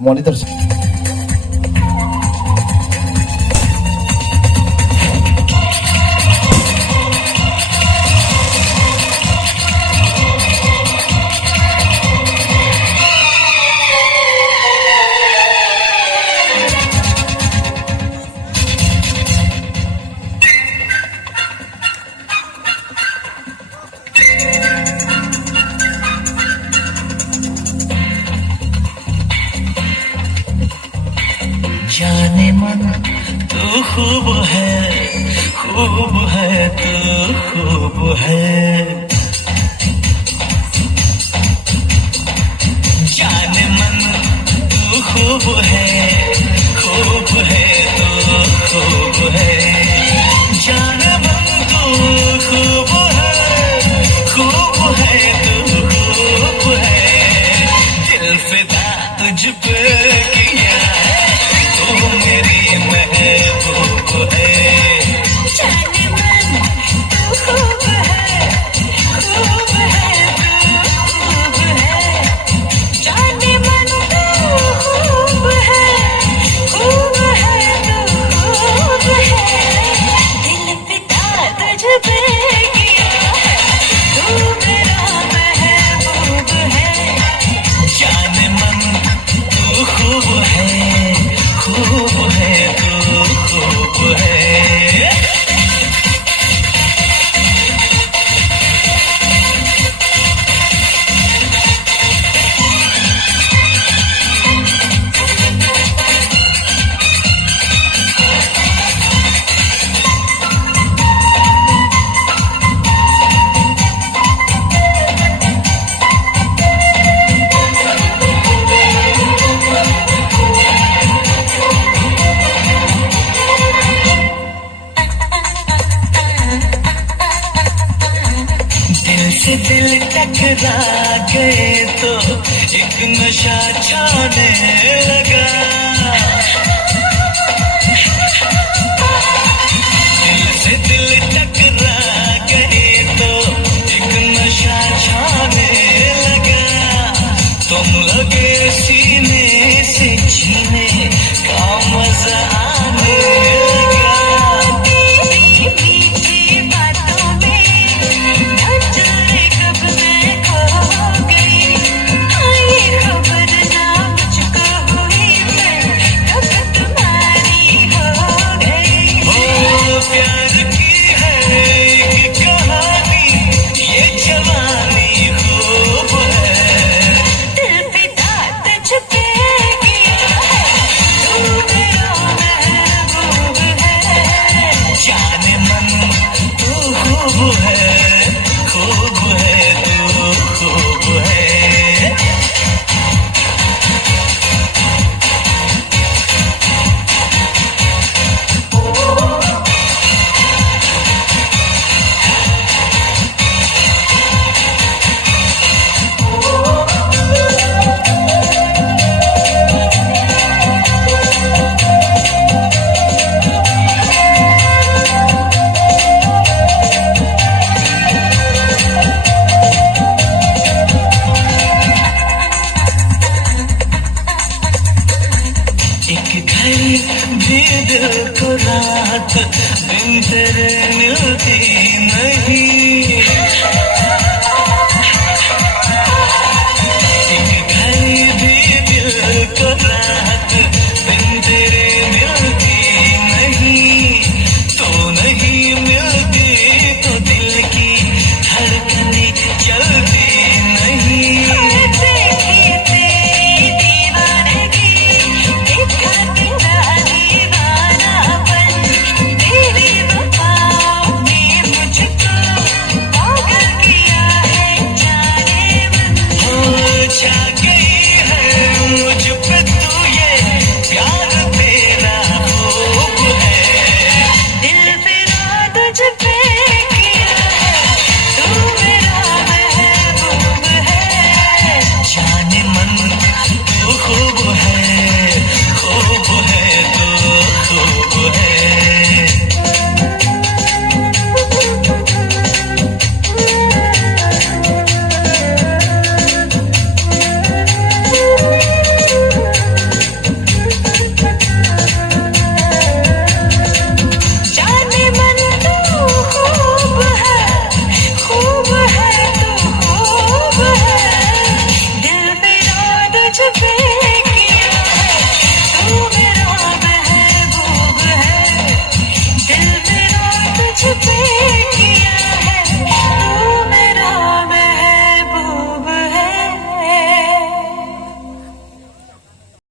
Monitor से। जाने मन तू खूब है तू खूब है। जाने मन तू खूब है तू खूब है। जाने मन तू खूब है तू खूब है। दिल फिदा तुझ पे किया तू मेरी महबूब है। जाने मन तू खूब है तू खूब है। जाने मन तू खूब है तू खूब है। दिल फिदा तुझ पे किया तू मेरा महबूब है। जाने मन तू खूब है तू खूब है। दिल से दिल टकरा गए तो एक नशा छाने लगा। दिल से दिल टकरा गए तो एक नशा छाने लगा। तुम लगे सी